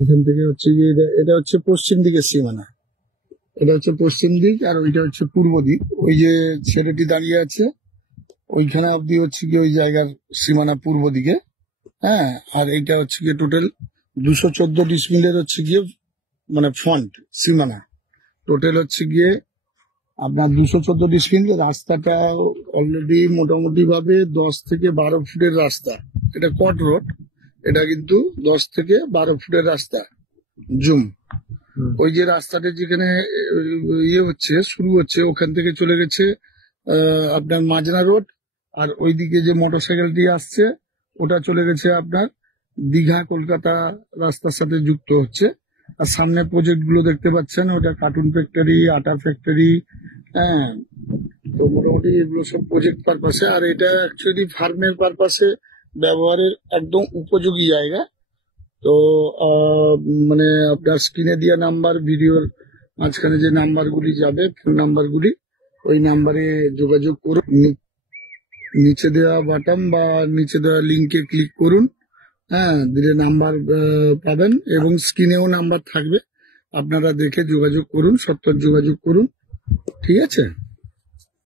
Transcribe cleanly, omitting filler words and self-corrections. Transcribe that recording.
এখান থেকে হচ্ছে গিয়ে এটা হচ্ছে পশ্চিম দিকের সীমানা, এটা হচ্ছে পশ্চিম দিক, আর ওইটা হচ্ছে পূর্ব দিক। ওই যে ছেলেটি দাঁড়িয়ে আছে ওইখানে অব্দি হচ্ছে গিয়ে ওই জায়গার সীমানা পূর্ব দিকে। হ্যাঁ, আর এইটা হচ্ছে গিয়ে টোটাল 214 ডিসমিলের হচ্ছে গিয়ে মানে ফ্রন্ট সীমানা। টোটাল হচ্ছে গিয়ে আপনার 214 ডিসমিল। রাস্তাটা অলরেডি মোটামুটি ভাবে 10 থেকে 12 ফুটের রাস্তা। এটা কট রোড, এটা কিন্তু 10 থেকে 12 ফুটের রাস্তা। জুম ওই যে রাস্তাটা যেখানে ইয়ে হচ্ছে শুরু হচ্ছে ওখান থেকে চলে গেছে আপনার মাজনা রোড, আর ওইদিকে যে মোটরসাইকেলটি আসছে ওটা চলে গেছে আপনার দীঘা কলকাতা রাস্তার সাথে যুক্ত হচ্ছে। আর সামনে প্রজেক্ট গুলো দেখতে পাচ্ছেন, ওটা কার্টুন ফ্যাক্টরি, আটা ফ্যাক্টরি। হ্যাঁ, তো মোটামুটি এগুলো সব প্রজেক্ট পারপাসে, আর এটা অ্যাকচুয়ালি ফার্মের পারপাসে ব্যবহারের একদম উপযোগী জায়গা। তো মানে আপনার স্ক্রিনে দেওয়া নাম্বার, ভিডিওর মাঝখানে যে নাম্বারগুলি যাবে, ফোন নাম্বারগুলি, ওই নাম্বারে যোগাযোগ করুন। নিচে দেওয়া বাটন বা নিচে দেওয়া লিঙ্কে ক্লিক করুন। হ্যাঁ, দিলে নাম্বার পাবেন এবং স্ক্রিনেও নাম্বার থাকবে। আপনারা দেখে যোগাযোগ করুন, সত্তর যোগাযোগ করুন। ঠিক আছে।